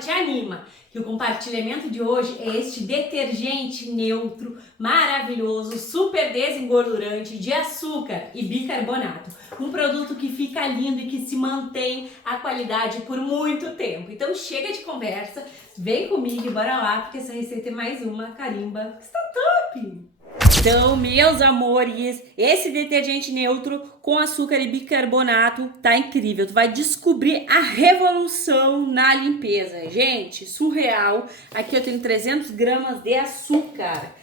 te anima, que o compartilhamento de hoje é este detergente neutro, maravilhoso, super desengordurante de açúcar e bicarbonato. Um produto que fica lindo e que se mantém a qualidade por muito tempo. Então chega de conversa, vem comigo e bora lá, porque essa receita é mais uma carimba que está top! Então, meus amores, esse detergente neutro com açúcar e bicarbonato tá incrível. Tu vai descobrir a revolução na limpeza. Gente, surreal. Aqui eu tenho 300 gramas de açúcar.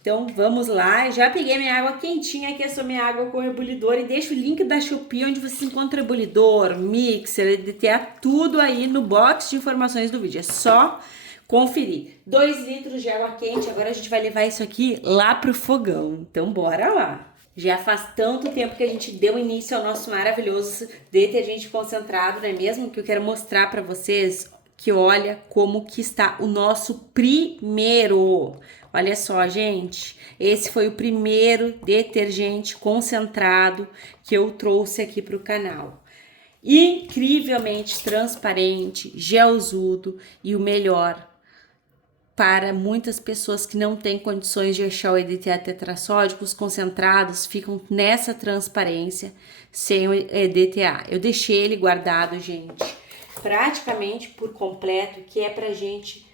Então, vamos lá. Já peguei minha água quentinha, aqui é só minha água com ebulidor. E deixo o link da Shopee, onde você encontra ebulidor, mixer, EDTA, tudo aí no box de informações do vídeo. É só conferir. 2 litros de água quente, agora a gente vai levar isso aqui lá pro fogão. Então bora lá. Já faz tanto tempo que a gente deu início ao nosso maravilhoso detergente concentrado, não é mesmo? Que eu quero mostrar pra vocês que olha como que está o nosso primeiro. Olha só, gente, esse foi o primeiro detergente concentrado que eu trouxe aqui pro canal. Incrivelmente transparente, gelzudo e o melhor, para muitas pessoas que não têm condições de achar o EDTA tetrassódico, os concentrados ficam nessa transparência sem o EDTA. Eu deixei ele guardado, gente, praticamente por completo, que é pra gente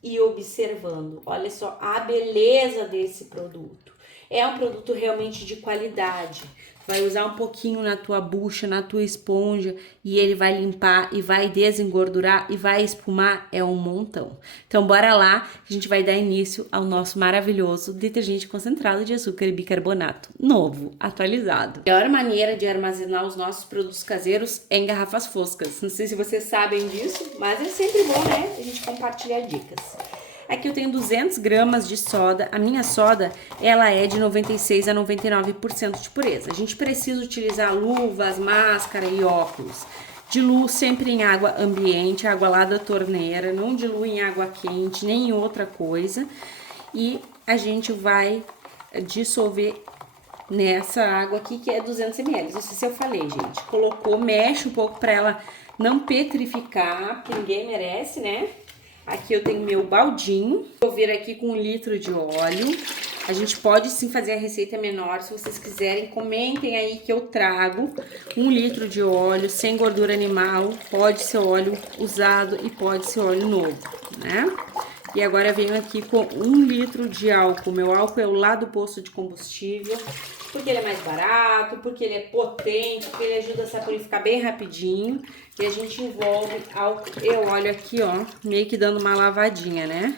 ir observando. Olha só a beleza desse produto. É um produto realmente de qualidade. Vai usar um pouquinho na tua bucha, na tua esponja, e ele vai limpar e vai desengordurar e vai espumar, é um montão. Então bora lá, que a gente vai dar início ao nosso maravilhoso detergente concentrado de açúcar e bicarbonato, novo, atualizado. A melhor maneira de armazenar os nossos produtos caseiros é em garrafas foscas. Não sei se vocês sabem disso, mas é sempre bom, né, a gente compartilhar dicas. Aqui eu tenho 200 gramas de soda. A minha soda, ela é de 96 a 99% de pureza. A gente precisa utilizar luvas, máscara e óculos. Dilua sempre em água ambiente, água lá da torneira. Não dilua em água quente, nem em outra coisa. E a gente vai dissolver nessa água aqui, que é 200 ml. Não sei se eu falei, gente. Colocou, mexe um pouco para ela não petrificar, porque ninguém merece, né? Aqui eu tenho meu baldinho, vou vir aqui com 1 litro de óleo. A gente pode sim fazer a receita menor, se vocês quiserem, comentem aí que eu trago 1 litro de óleo, sem gordura animal, pode ser óleo usado e pode ser óleo novo, né? E agora eu venho aqui com 1 litro de álcool, meu álcool é o lá do posto de combustível, porque ele é mais barato, porque ele é potente, porque ele ajuda a saponificar bem rapidinho. E a gente envolve álcool e óleo aqui, ó, meio que dando uma lavadinha, né?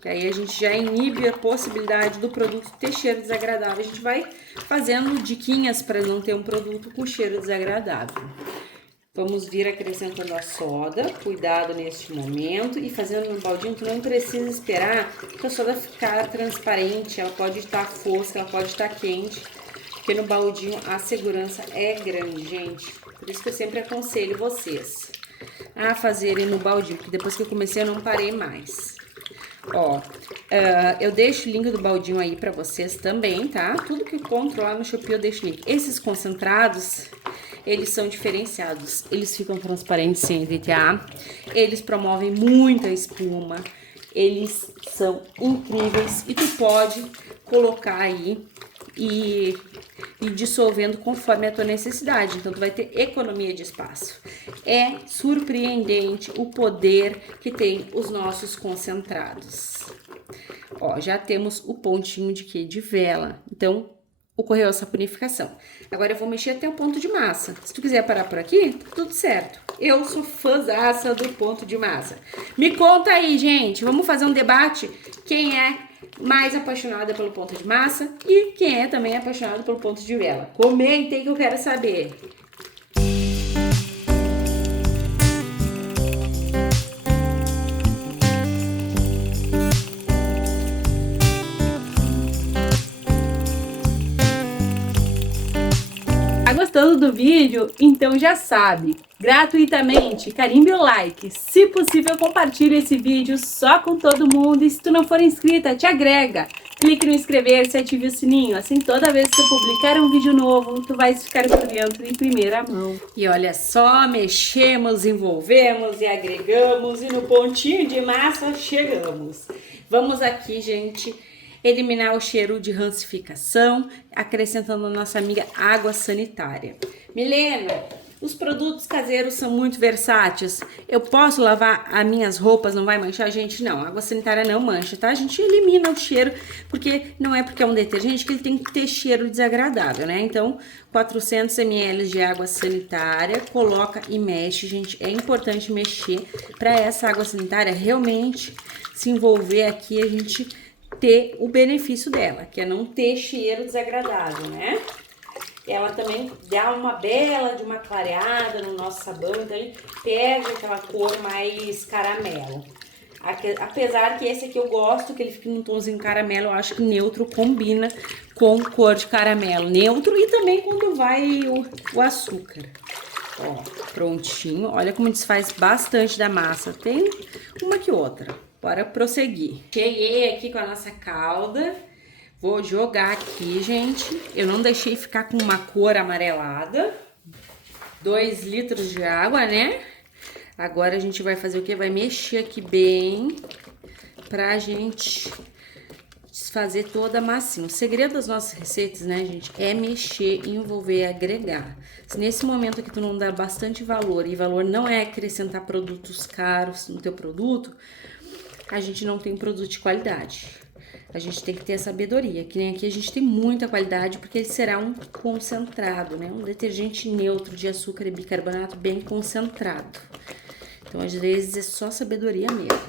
Que aí a gente já inibe a possibilidade do produto ter cheiro desagradável. A gente vai fazendo diquinhas para não ter um produto com cheiro desagradável. Vamos vir acrescentando a soda, cuidado neste momento, e fazendo no baldinho, tu não precisa esperar que a soda ficar transparente, ela pode estar fosca, ela pode estar quente, porque no baldinho a segurança é grande, gente. Por isso que eu sempre aconselho vocês a fazerem no baldinho, porque depois que eu comecei eu não parei mais. Ó, eu deixo o link do baldinho aí pra vocês também, tá? Tudo que eu encontro lá no Shopee eu deixo o link. Esses concentrados, eles são diferenciados, eles ficam transparentes sem EDTA, eles promovem muita espuma, eles são incríveis e tu pode colocar aí e dissolvendo conforme a tua necessidade, então tu vai ter economia de espaço. É surpreendente o poder que tem os nossos concentrados. Ó, já temos o pontinho de quê? De vela, então ocorreu a saponificação. Agora eu vou mexer até o ponto de massa. Se tu quiser parar por aqui, tá tudo certo. Eu sou fãzaça do ponto de massa. Me conta aí, gente, vamos fazer um debate? Quem é mais apaixonada pelo ponto de massa e quem é também apaixonado pelo ponto de vela? Comentem que eu quero saber. Tá gostando do vídeo? Então já sabe, gratuitamente, carimbe o like, se possível compartilhe esse vídeo só com todo mundo e se tu não for inscrita, te agrega, Clique no inscrever-se e ative o sininho. Assim, toda vez que eu publicar um vídeo novo, tu vais ficar por dentro em primeira mão. E olha só, mexemos, envolvemos e agregamos e no pontinho de massa chegamos. Vamos aqui, gente, eliminar o cheiro de rancificação, acrescentando a nossa amiga água sanitária. Milena, os produtos caseiros são muito versáteis. Eu posso lavar as minhas roupas, não vai manchar? Gente, não. A água sanitária não mancha, tá? A gente elimina o cheiro, porque não é porque é um detergente que ele tem que ter cheiro desagradável, né? Então, 400 ml de água sanitária, coloca e mexe, gente. É importante mexer para essa água sanitária realmente se envolver aqui, a gente ter o benefício dela, que é não ter cheiro desagradável, né? Ela também dá uma bela de uma clareada no nosso sabão, então ele perde aquela cor mais caramelo. Apesar que esse aqui eu gosto, que ele fica num tomzinho caramelo, eu acho que neutro combina com cor de caramelo. Neutro e também quando vai o açúcar. Ó, prontinho. Olha como desfaz bastante da massa. Tem uma que outra. Bora prosseguir. Cheguei aqui com a nossa calda. Vou jogar aqui, gente. Eu não deixei ficar com uma cor amarelada. 2 litros de água, né? Agora a gente vai fazer o quê? Vai mexer aqui bem pra gente desfazer toda a massinha. O segredo das nossas receitas, né, gente, é mexer, envolver, agregar. Se nesse momento aqui tu não dá bastante valor, e valor não é acrescentar produtos caros no teu produto, a gente não tem produto de qualidade. A gente tem que ter a sabedoria, que nem aqui a gente tem muita qualidade, porque ele será um concentrado, né? Um detergente neutro de açúcar e bicarbonato bem concentrado. Então, às vezes, é só sabedoria mesmo.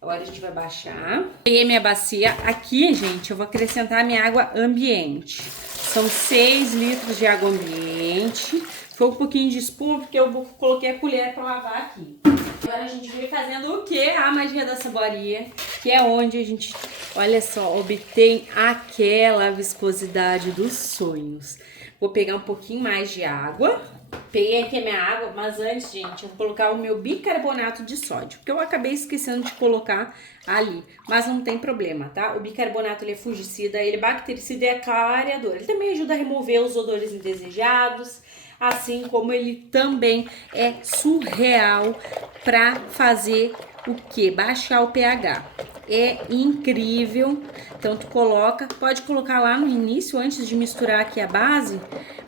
Agora a gente vai baixar. Peguei minha bacia. Aqui, gente, eu vou acrescentar minha água ambiente. São 6 litros de água ambiente. Ficou um pouquinho de espuma, porque eu coloquei a colher para lavar aqui. Agora a gente vem fazendo o quê? A magia da saboria, que é onde a gente, olha só, obtém aquela viscosidade dos sonhos. Vou pegar um pouquinho mais de água. Peguei aqui a minha água, mas antes, gente, eu vou colocar o meu bicarbonato de sódio, porque eu acabei esquecendo de colocar ali, mas não tem problema, tá? O bicarbonato, ele é fungicida, ele é bactericida e é clareador. Ele também ajuda a remover os odores indesejados, assim como ele também é surreal para fazer o que? Baixar o pH. É incrível. Então tu coloca, pode colocar lá no início, antes de misturar aqui a base,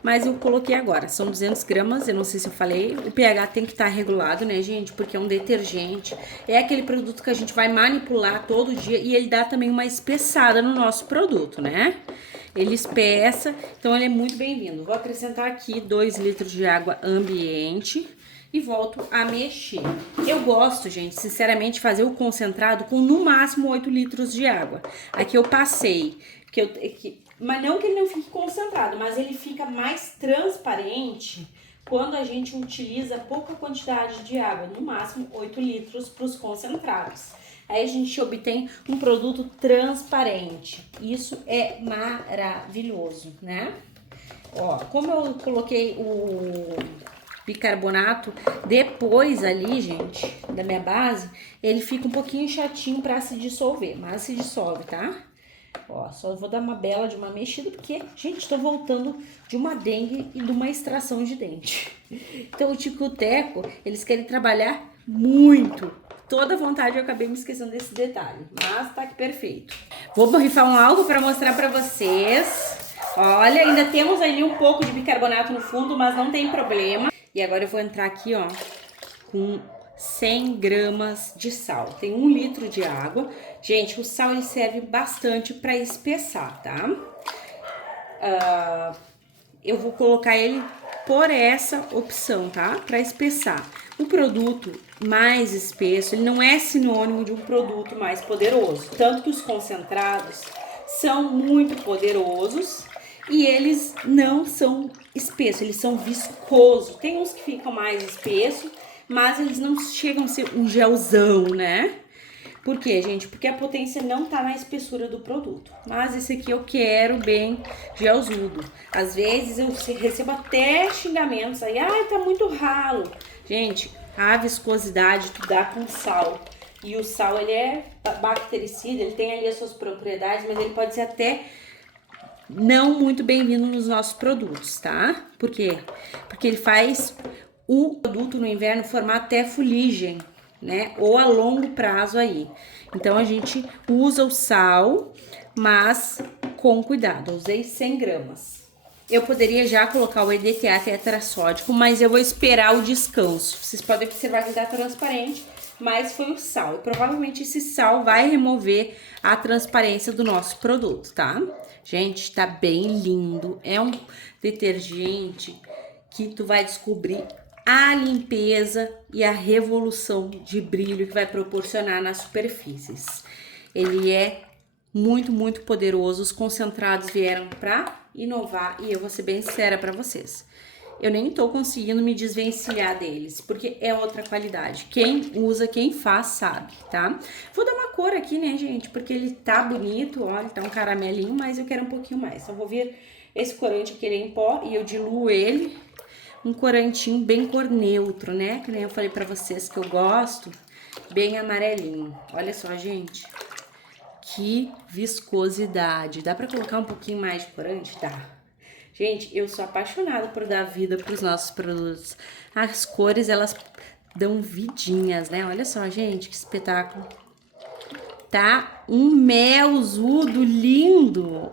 mas eu coloquei agora. São 200 gramas, eu não sei se eu falei. O pH tem que estar regulado, né, gente? Porque é um detergente. É aquele produto que a gente vai manipular todo dia e ele dá também uma espessada no nosso produto, né? Ele espessa, então ele é muito bem-vindo. Vou acrescentar aqui 2 litros de água ambiente e volto a mexer. Eu gosto, gente, sinceramente, de fazer o concentrado com no máximo 8 litros de água. Aqui eu passei, mas não que ele não fique concentrado, mas ele fica mais transparente quando a gente utiliza pouca quantidade de água, no máximo 8 litros para os concentrados. Aí a gente obtém um produto transparente. Isso é maravilhoso, né? Ó, como eu coloquei o bicarbonato depois ali, gente, da minha base, ele fica um pouquinho chatinho para se dissolver, mas se dissolve, tá? Ó, só vou dar uma bela de uma mexida, porque, gente, tô voltando de uma dengue e de uma extração de dente. Então, o tico-teco, eles querem trabalhar muito. Toda vontade, eu acabei me esquecendo desse detalhe, mas tá aqui perfeito. Vou borrifar um álcool para mostrar para vocês. Olha, ainda temos ali um pouco de bicarbonato no fundo, mas não tem problema. E agora eu vou entrar aqui, ó, com 100 gramas de sal. Tem 1 litro de água. Gente, o sal ele serve bastante para espessar, tá? Eu vou colocar ele por essa opção, tá? Para espessar. O produto mais espesso, ele não é sinônimo de um produto mais poderoso. Tanto que os concentrados são muito poderosos e eles não são espessos, eles são viscosos. Tem uns que ficam mais espessos, mas eles não chegam a ser um gelzão, né? Por quê, gente? Porque a potência não tá na espessura do produto. Mas esse aqui eu quero bem gelzudo. Às vezes eu recebo até xingamentos aí. Ai, tá muito ralo. Gente, a viscosidade tu dá com sal. E o sal, ele é bactericida, ele tem ali as suas propriedades, mas ele pode ser até não muito bem-vindo nos nossos produtos, tá? Por quê? Porque ele faz o produto no inverno formar até fuligem, né? Ou a longo prazo aí. Então, a gente usa o sal, mas com cuidado. Eu usei 100 gramas. Eu poderia já colocar o EDTA tetrassódico, mas eu vou esperar o descanso. Vocês podem observar que tá transparente, mas foi o sal. E provavelmente esse sal vai remover a transparência do nosso produto, tá? Gente, tá bem lindo. É um detergente que tu vai descobrir a limpeza e a revolução de brilho que vai proporcionar nas superfícies. Ele é muito, muito poderoso. Os concentrados vieram pra inovar e eu vou ser bem sincera pra vocês. Eu nem tô conseguindo me desvencilhar deles, porque é outra qualidade. Quem usa, quem faz, sabe, tá? Vou dar uma cor aqui, né, gente? Porque ele tá bonito, olha, tá um caramelinho, mas eu quero um pouquinho mais. Então, vou vir esse corante aqui, ele é em pó, e eu diluo ele. Um corantinho bem cor neutro, né? Que nem eu falei pra vocês que eu gosto, bem amarelinho. Olha só, gente. Que viscosidade. Dá pra colocar um pouquinho mais de corante? Dá. Gente, eu sou apaixonada por dar vida pros nossos produtos. As cores, elas dão vidinhas, né? Olha só, gente, que espetáculo. Tá um melzudo lindo.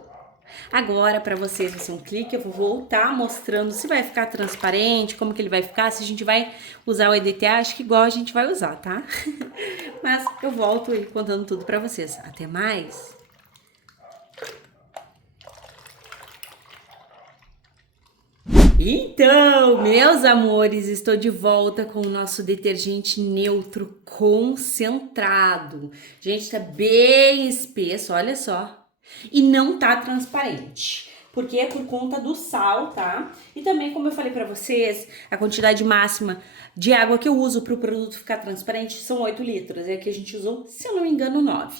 Agora, pra vocês, vai ser um clique, eu vou voltar mostrando se vai ficar transparente, como que ele vai ficar, se a gente vai usar o EDTA, acho que igual a gente vai usar, tá? Mas eu volto aí contando tudo pra vocês. Até mais! Então, meus amores, estou de volta com o nosso detergente neutro concentrado. Gente, tá bem espesso, olha só. E não tá transparente, porque é por conta do sal, tá? E também, como eu falei pra vocês, a quantidade máxima de água que eu uso pro produto ficar transparente são 8 litros. É que a gente usou, se eu não me engano, 9.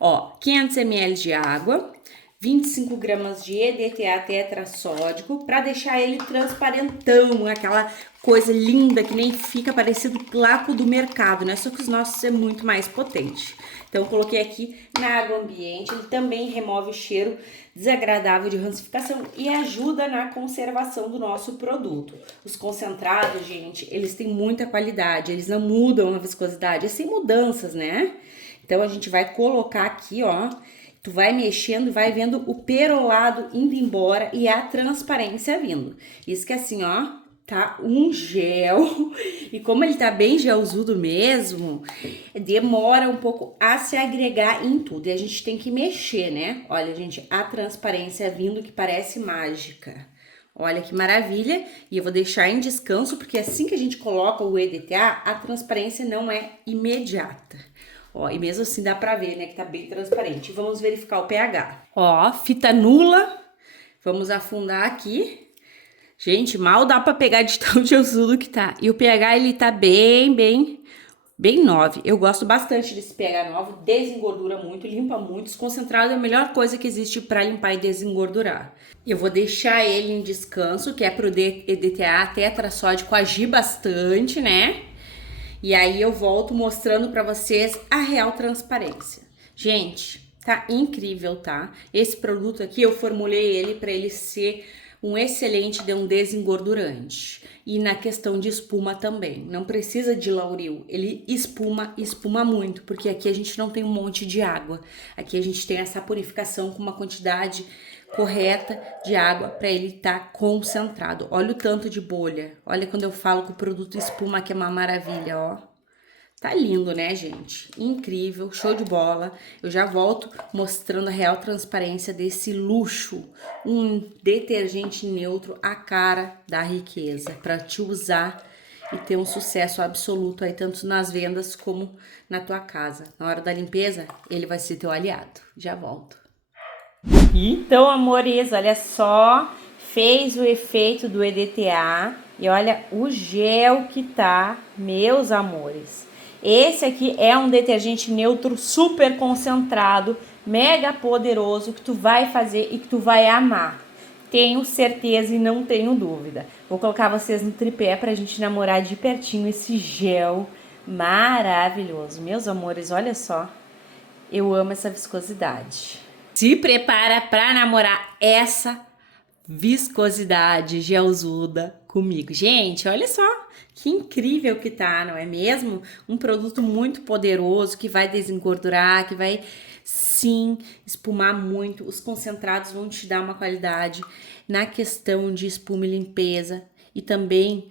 Ó, 500 ml de água, 25 gramas de EDTA tetrassódico, para deixar ele transparentão, aquela coisa linda que nem fica parecido placo do mercado, né? Só que os nossos é muito mais potente. Então, eu coloquei aqui na água ambiente, ele também remove o cheiro desagradável de rancificação e ajuda na conservação do nosso produto. Os concentrados, gente, eles têm muita qualidade, eles não mudam a viscosidade, é sem mudanças, né? Então, a gente vai colocar aqui, ó. Tu vai mexendo e vai vendo o perolado indo embora e a transparência vindo. Isso que assim, ó, tá um gel. E como ele tá bem gelzudo mesmo, demora um pouco a se agregar em tudo. E a gente tem que mexer, né? Olha, gente, a transparência vindo que parece mágica. Olha que maravilha. E eu vou deixar em descanso, porque assim que a gente coloca o EDTA, a transparência não é imediata. Ó, e mesmo assim dá pra ver, né, que tá bem transparente. Vamos verificar o pH. Ó, fita nula. Vamos afundar aqui. Gente, mal dá pra pegar de tão gelzudo que tá. E o pH, ele tá bem 9. Eu gosto bastante desse pH 9. Desengordura muito, limpa muito. Os concentrados é a melhor coisa que existe pra limpar e desengordurar. Eu vou deixar ele em descanso, que é pro EDTA tetrassódico agir bastante, né? E aí eu volto mostrando pra vocês a real transparência. Gente, tá incrível, tá? Esse produto aqui eu formulei ele pra ele ser um excelente desengordurante. E na questão de espuma também. Não precisa de lauril. Ele espuma muito, porque aqui a gente não tem um monte de água. Aqui a gente tem essa purificação com uma quantidade correta de água para ele estar concentrado. Olha o tanto de bolha. Olha quando eu falo que o produto espuma, que é uma maravilha, ó. Tá lindo, né, gente? Incrível, show de bola. Eu já volto mostrando a real transparência desse luxo. Um detergente neutro, a cara da riqueza, para te usar e ter um sucesso absoluto aí, tanto nas vendas como na tua casa. Na hora da limpeza, ele vai ser teu aliado. Já volto. Então, amores, olha só, fez o efeito do EDTA e olha o gel que tá, meus amores. Esse aqui é um detergente neutro super concentrado, mega poderoso, que tu vai fazer e que tu vai amar. Tenho certeza e não tenho dúvida. Vou colocar vocês no tripé pra gente namorar de pertinho esse gel Maravilhoso. Meus amores, olha só. Eu amo essa viscosidade. Se prepara para namorar essa viscosidade gelzuda comigo. Gente, olha só que incrível que tá, não é mesmo? Um produto muito poderoso que vai desengordurar, que vai sim espumar muito. Os concentrados vão te dar uma qualidade na questão de espuma e limpeza e também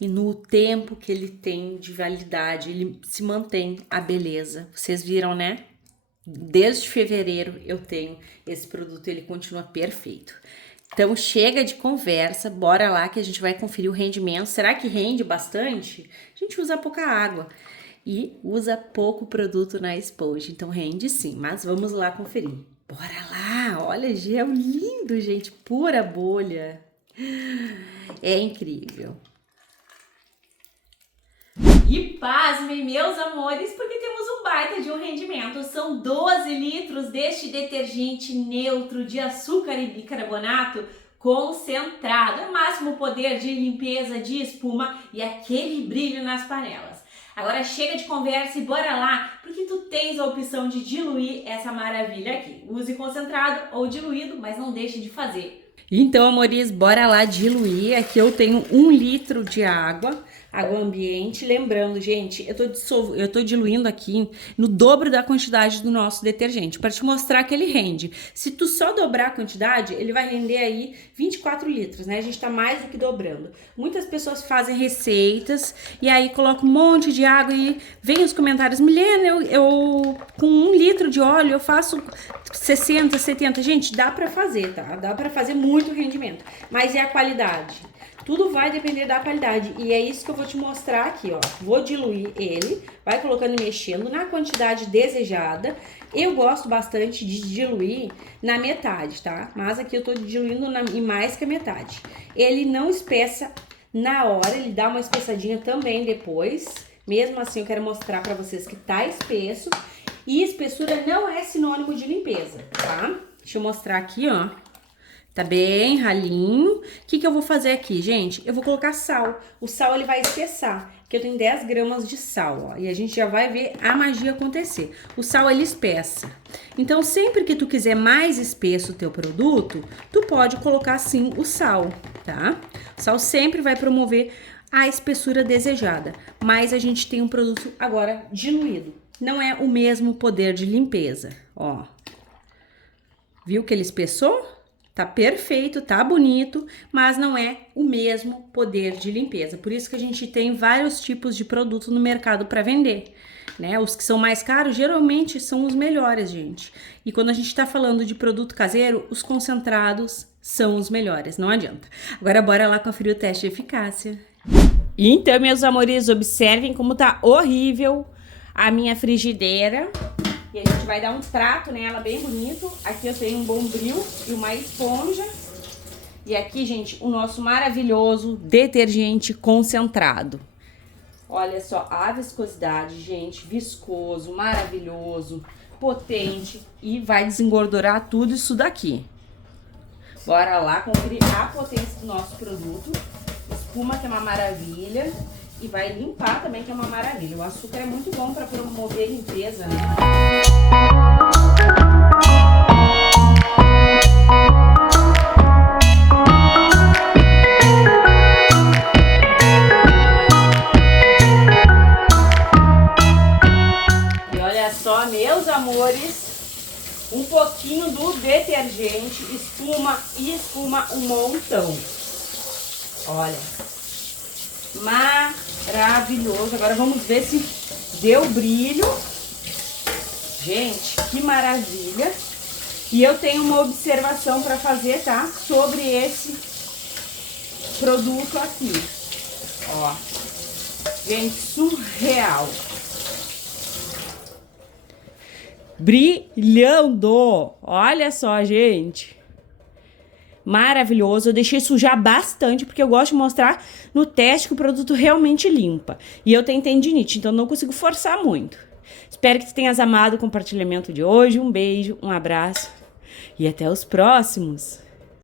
no tempo que ele tem de validade, ele se mantém a beleza. Vocês viram, né? Desde fevereiro eu tenho esse produto, ele continua perfeito. Então chega de conversa, bora lá que a gente vai conferir o rendimento. Será que rende bastante? A gente usa pouca água e usa pouco produto na esponja, então rende sim, mas vamos lá conferir. Bora lá, olha, gel lindo, gente, pura bolha. É incrível. E pasmem, meus amores, porque temos um baita de um rendimento. São 12 litros deste detergente neutro de açúcar e bicarbonato concentrado. É o máximo poder de limpeza, de espuma e aquele brilho nas panelas. Agora chega de conversa e bora lá, porque tu tens a opção de diluir essa maravilha aqui. Use concentrado ou diluído, mas não deixe de fazer. Então, amores, bora lá diluir. Aqui eu tenho 1 litro de água ambiente. Lembrando, gente, eu tô diluindo aqui no dobro da quantidade do nosso detergente, para te mostrar que ele rende. Se tu só dobrar a quantidade, ele vai render aí 24 litros, né? A gente tá mais do que dobrando. Muitas pessoas fazem receitas e aí colocam um monte de água e vem os comentários: Milena, eu com 1 litro de óleo eu faço 60, 70. Gente, dá pra fazer, tá? Dá pra fazer muito rendimento, mas é a qualidade. Tudo vai depender da qualidade e é isso que eu vou te mostrar aqui, ó. Vou diluir ele, vai colocando e mexendo na quantidade desejada. Eu gosto bastante de diluir na metade, tá? Mas aqui eu tô diluindo em mais que a metade. Ele não espessa na hora, ele dá uma espessadinha também depois. Mesmo assim, eu quero mostrar pra vocês que tá espesso. E espessura não é sinônimo de limpeza, tá? Deixa eu mostrar aqui, ó. Tá bem ralinho. O que eu vou fazer aqui, gente? Eu vou colocar sal. O sal, ele vai espessar. Aqui eu tenho 10 gramas de sal, ó. E a gente já vai ver a magia acontecer. O sal, ele espessa. Então, sempre que tu quiser mais espesso o teu produto, tu pode colocar, sim, o sal, tá? O sal sempre vai promover a espessura desejada. Mas a gente tem um produto agora diluído. Não é o mesmo poder de limpeza, ó. Viu que ele espessou? Tá perfeito, tá bonito, mas não é o mesmo poder de limpeza. Por isso que a gente tem vários tipos de produto no mercado para vender, né? Os que são mais caros geralmente são os melhores, gente. E quando a gente tá falando de produto caseiro, os concentrados são os melhores, não adianta. Agora bora lá conferir o teste de eficácia. Então, meus amores, observem como tá horrível a minha frigideira. E a gente vai dar um trato nela bem bonito. Aqui eu tenho um bombril e uma esponja. E aqui, gente, o nosso maravilhoso detergente concentrado. Olha só a viscosidade, gente. Viscoso, maravilhoso, potente. E vai desengordurar tudo isso daqui. Bora lá conferir a potência do nosso produto. Espuma, que é uma maravilha. E vai limpar também, que é uma maravilha. O açúcar é muito bom para promover a limpeza, né? E olha só, meus amores, um pouquinho do detergente espuma e espuma um montão. Olha. Maravilhoso. Agora vamos ver se deu brilho. Gente, que maravilha. E eu tenho uma observação para fazer, tá? Sobre esse produto aqui. Ó. Gente, surreal. Brilhando. Olha só, gente. Maravilhoso, eu deixei sujar bastante, porque eu gosto de mostrar no teste que o produto realmente limpa. E eu tenho tendinite, então não consigo forçar muito. Espero que tu tenhas amado o compartilhamento de hoje. Um beijo, um abraço e até os próximos.